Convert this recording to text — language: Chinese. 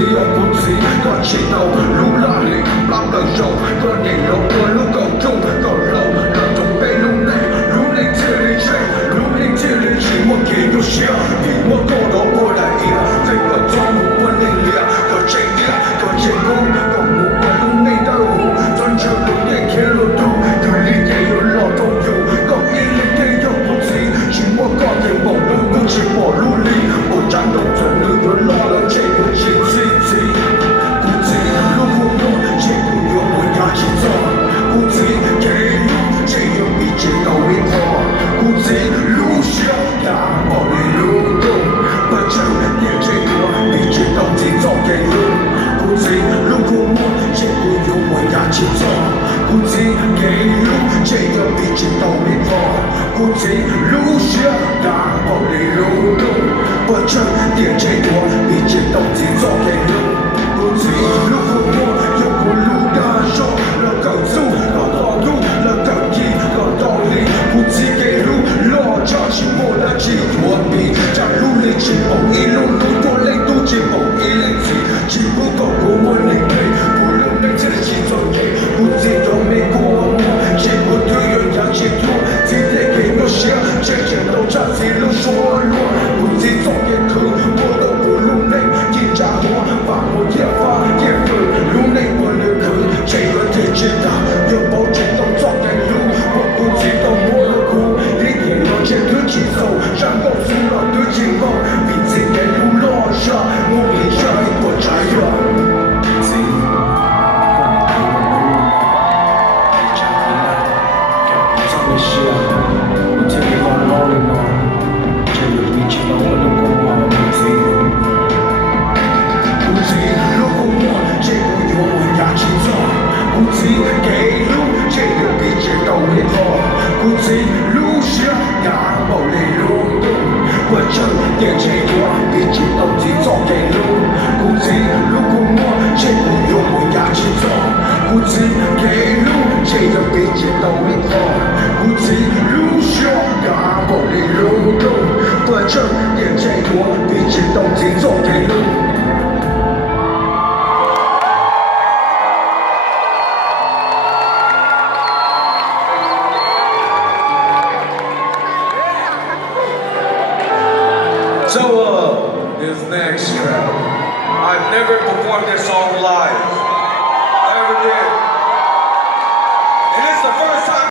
我不知，我知道路哪里拉得肉，我内容我路够重够漏，那种被路内路内这里吹，路内这里吹，我给有效，比我高到我来呀，这个中我力量，我这样我这功，我目我路内的路，专车路内开路途，有理也有劳动有，搞一力也有不知，是我搞点网路不是我路里，我战斗这路有老了这个是自己，不知路不过这个有我要去做，不知给路这个比这到位过，不知路上大我的路路，不知也这个比这到底做给路，不知路不过这个有我要去做，不知给路这个比这到位过，不知路上大我的路路，不知也这个比这到底做给路，不知路不过有个路的说了够足了道路了道义了道理，不知给路老早是我的几多比，在路里去跑一路路多累都去跑一累去，只不过我能累，不能累这几种累，不知道没过我，结果对人要去做，今天给我想，这些都在一路说落，不知做给苦，我都不路累，一家伙把我也发也分，路累我的苦，这个天知道，有保证都做给路，我不知道我的苦，一天我这对起走，然后输了对起跑，比自己路落下，我比下一个柴油。不知给路，这个比这到位过，不知路上大步的路路，我这点这个比这到底做给路，不知路过我这个有我要去做，不知给路，这个比这到位过，不知路上大步的路路，我这点这个比这到底做给路。So, this next track, I've never performed this song live.